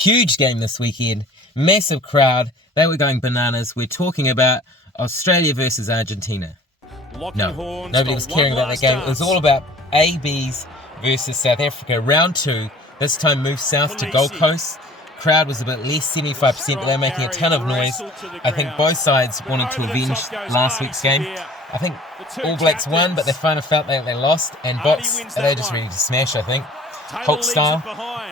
Huge game this weekend. Massive crowd. They were going bananas. We're talking about Australia versus Argentina. No, nobody was caring about that game. It was all about ABs versus South Africa. Round 2. This time moved south to Gold Coast. Crowd was a bit less, 75%, but they were making a ton of noise. I think both sides wanted to avenge last week's game. I think All Blacks won, but they kind of felt like they lost. And Box, they're just ready to smash, I think. Hulk style.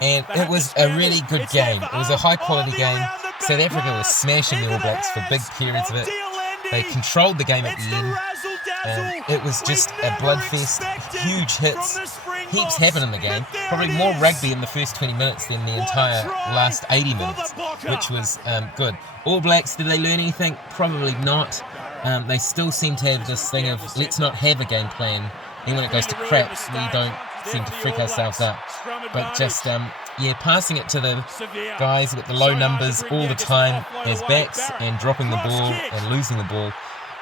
And it was a really good game. It was a high quality game. South Africa was smashing the All Blacks for big periods of it. They controlled the game at the end. It was just a bloodfest, huge hits. Heaps happened in the game. Probably more rugby in the first 20 minutes than the entire last 80 minutes, which was good. All Blacks, did they learn anything? Probably not. They still seem to have this thing of, let's not have a game plan. Then when it goes to crap, we don't seem to freak ourselves out. But just, passing it to the guys with the low numbers all the time as backs and dropping the ball and losing the ball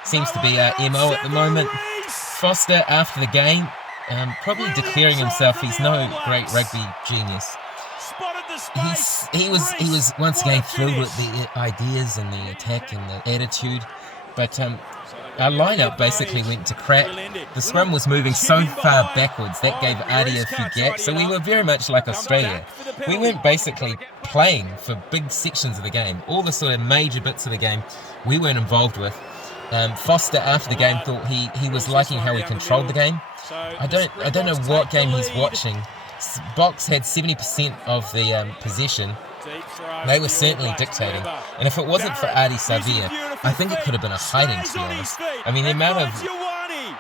seems to be our MO at the moment. Foster, after the game, probably declaring himself he's no great rugby genius. He was once again thrilled with the ideas and the attack and the attitude, but our lineup basically went to crap. The scrum was moving so far backwards that gave Adi a few gaps, so we were very much like Australia. We weren't basically playing for big sections of the game. All the sort of major bits of the game we weren't involved with. Foster, after the game, thought he was liking how we controlled the game. I don't know what game he's watching. Box had 70% of the possession. They were certainly dictating. And if it wasn't for Adi Savia, I think it could have been a hiding, to be honest. I mean, the amount of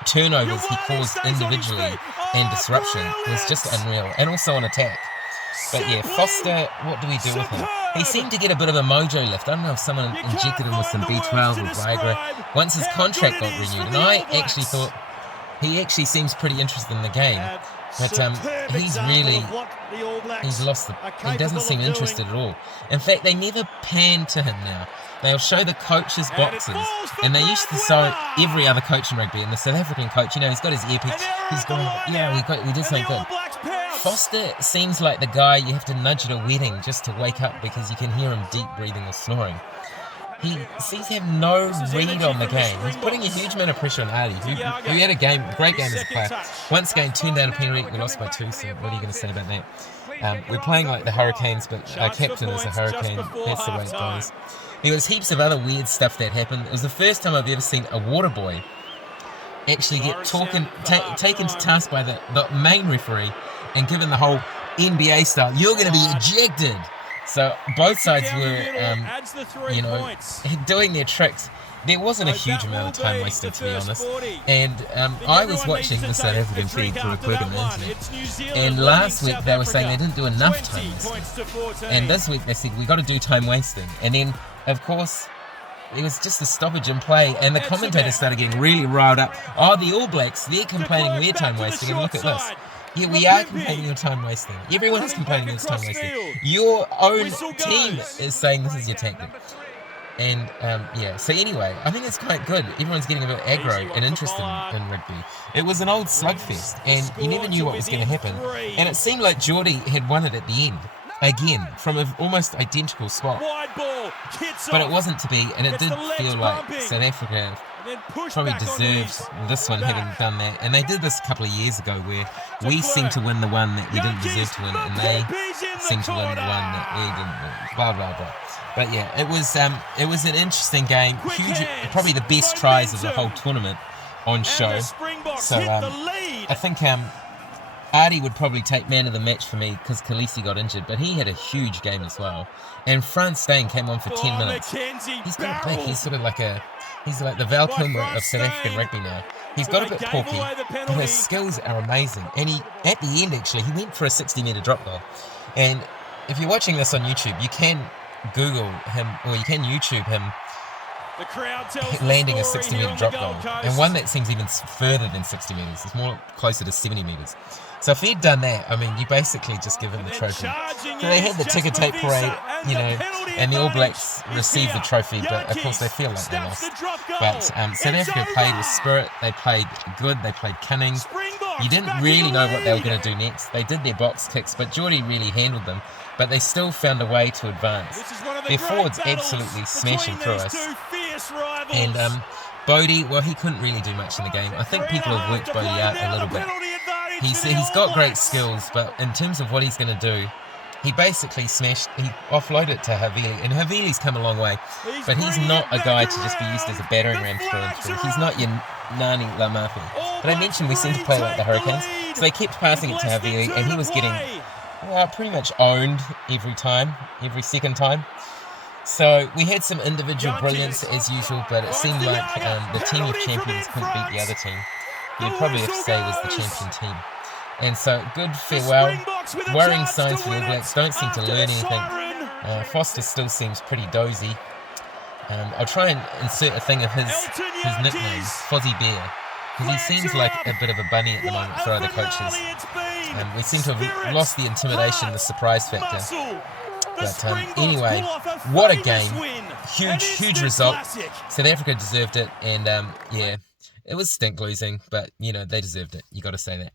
turnovers he caused individually and disruption was just unreal. And also on attack. But yeah, Foster, what do we do with him? He seemed to get a bit of a mojo lift. I don't know if someone injected him with some B12 or Viagra once his contract got renewed. And I actually thought he actually seems pretty interested in the game. But he's lost he doesn't seem interested at all. In fact, they never pan to him now. They'll show the coach's boxes, and they used to show every other coach in rugby, and the South African coach, he's got his earpiece, he's going, we did something good. Foster seems like the guy you have to nudge at a wedding just to wake up because you can hear him deep breathing or snoring. He seems to have no read on the game. He's putting a huge amount of pressure on Adi, who had a great game as a player. Once again, turned down a penalty, we lost by 2, so what are you going to say about that? We're playing like the Hurricanes, but our captain is a Hurricane. That's the way it goes. There was heaps of other weird stuff that happened. It was the first time I've ever seen a water boy actually get taken to task by the main referee and given the whole NBA style, you're going to be ejected. So both sides were, doing their tricks. There wasn't a huge amount of time wasted, to be honest. And I was watching the South African feed through a quick on the internet. And last week they were saying they didn't do enough time wasting. And this week they said, we got to do time wasting. And then, of course, it was just a stoppage in play. And the commentators started getting really riled up. Oh, the All Blacks, they're complaining we're time wasting. And look at this. Yeah, we are complaining you're time wasting. Everyone is complaining it's time wasting. Your own team is saying this is your tactic. And, so anyway, I think it's quite good. Everyone's getting a bit aggro and interested in rugby. It was an old slugfest, and you never knew what was going to happen. And it seemed like Geordie had won it at the end, again, from an almost identical spot. But it wasn't to be, and it did feel like South Africa probably deserved this one, having done that. And they did this a couple of years ago where we seemed to win the one that we didn't deserve to win, and they seemed to win the one that we didn't win. Blah, blah, blah. But yeah, it was an interesting game. Huge, probably the best tries of the whole tournament on show. So I think Adi would probably take man of the match for me because Khaleesi got injured, but he had a huge game as well. And Frans Steyn came on for 10 minutes. He's got big. He's like the Val Kilmer of South African rugby now. He's got a bit porky, but his skills are amazing. And at the end, actually, he went for a 60-metre drop goal. And if you're watching this on YouTube, you can Google him, or you can YouTube him landing a 60-metre drop goal. And one that seems even further than 60 metres. It's more closer to 70 metres. So if he'd done that, I mean, you basically just give him the trophy. So they had the ticker tape parade, and the All Blacks received the trophy, but of course they feel like they lost. But South Africa played with spirit, they played good, they played cunning. You didn't really know what they were going to do next. They did their box kicks, but Geordie really handled them. but they still found a way to advance. Their forwards absolutely smashing through us. And Bodie, well, he couldn't really do much in the game. I think people have worked Bodie out a little bit. He's got great skills, but in terms of what he's going to do, he basically he offloaded it to Havili, and Havili's come a long way, but he's not a guy to just be used as a battering ram through and through. He's not your Nani Lamafi. But I mentioned we seem to play like the Hurricanes, so they kept passing it to Havili, and he was getting pretty much owned every second time. So we had some individual brilliance as usual, but it seemed like the team of champions couldn't beat the other team. You'd probably have to say was the champion team. And so, good farewell. Worrying signs for the All Blacks, don't seem to learn anything. Foster still seems pretty dozy. I'll try and insert a thing of his nickname, Fozzie Bear, because he seems like a bit of a bunny at the moment for other coaches. We seem to have lost the intimidation, the surprise factor. But anyway, what a game. Huge result. South Africa deserved it, and yeah, it was stink losing, but, you know, they deserved it. You got to say that.